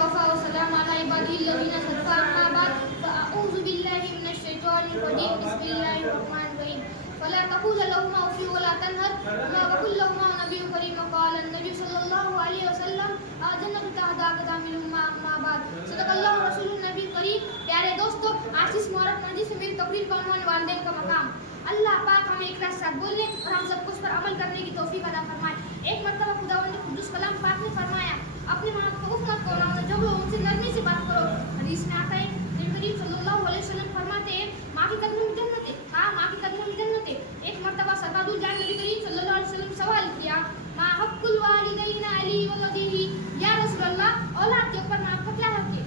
وكفى وسلام على عباده الذين اصطفى أما بعد فأعوذ بالله من الشيطان الرجيم بسم الله الرحمن الرحيم فلا تقول لهما أف ولا تنهرهما وقل لهما نبي كريم قال النبي صلى الله عليه وسلم الجنة تحت أقدام الأمة أما بعد صدق الله رسول النبي الكريم. प्यारे दोस्तों, आज इस मुबारक मजलिस में मेरी तकरीर का उन्वान वालिदैन का मकाम. अल्लाह पाक हमें एक साथ बोलने और हम सबको उस पर अमल करने की तौफीक अता फरमाए. एक मर्तबा खुदावंद कुद्दूस कलाम पाक ने फरमाया, अपनी माँ को उफ मत करो, जब वो उनसे नरमी से बात करो. हदीस में आता है नबी करीम सल्लल्लाहु अलैहि वसल्लम फरमाते हैं, माँ के कदमों में जन्नत है. हाँ, माँ के कदमों में जन्नत है. एक मर्तबा सरकारुल जान नबी करीम सल्लल्लाहु अलैहि वसल्लम सवाल किया, मा हक़्क़ुल वालिदैन अली व वलदिही, या रसूल अल्लाह, औलाद के ऊपर माँ का क्या हक है?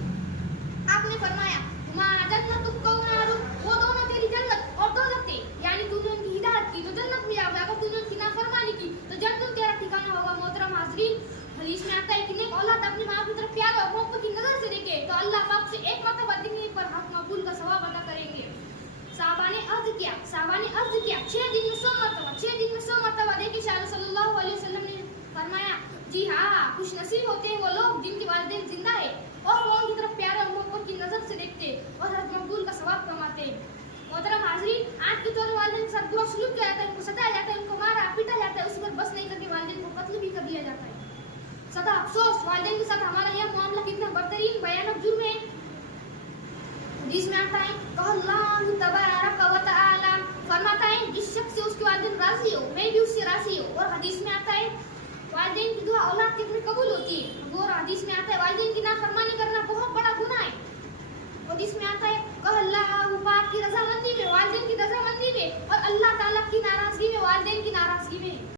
आपने फरमाया, मा जन्नतुक व नारुक, वो दोनों तेरी जन्नत और दोज़ख थे. यानी तूने उनकी हिदायत की तो जन्नत में जाओगे, अगर तूने उनकी नाफरमानी की तो जन्नत तेरा ठिकाना होगा. मोहतरम हाज़रीन, हदीस में आता है कि नेक औलाद अपनी माँ की तरफ प्यार और मोहब्बत की नजर से देखे तो अल्लाह पाक से एक मर्तबा देने पर हक मकबूल का सवाब अता करेंगे. साहबा ने अर्ज किया 6 दिन में 100 मर्तबा देखिए शाह सल्लल्लाहु अलैहि वसल्लम ने फरमाया, जी हाँ, खुश नसीब होते हैं वो लोग जिनके वालिदैन जिंदा है और वो उनकी तरफ प्यार और मोहब्बत की नजर से देखते और हक मकबूल का सवाब कमाते हैं. मोहतरम हाज़रीन, आज के दौर में वालिदैन के साथ बुरा सलूक किया जाता है, उनको सताया जाता है, उनको मारा पीटा जाता है, उसी पर बस नहीं करके वालिदैन को कत्ल भी कर दिया जाता है. सदा अफसोस, वालिदैन के साथ हमारा यह मामला कितना बदतरीन भयानक जुर्म है. हदीस में आता है, अल्लाह तबारक व तआला फरमाता है, जिस शख्स से उसके वालिदैन राजी हो मैं भी उससे राजी हूँ. और हदीस में आता है, वालिदैन की दुआ औलाद कितनी कबूल होती है. और हदीस में आता है, वालिदैन की नाफरमानी करना बहुत बड़ा गुनाह है. हदीस में आता है, अल्लाह पाक की रज़ामंदी में, वालिदैन की रज़ामंदी में और अल्लाह ताला की नाराजगी में, वालिदैन की नाराजगी में.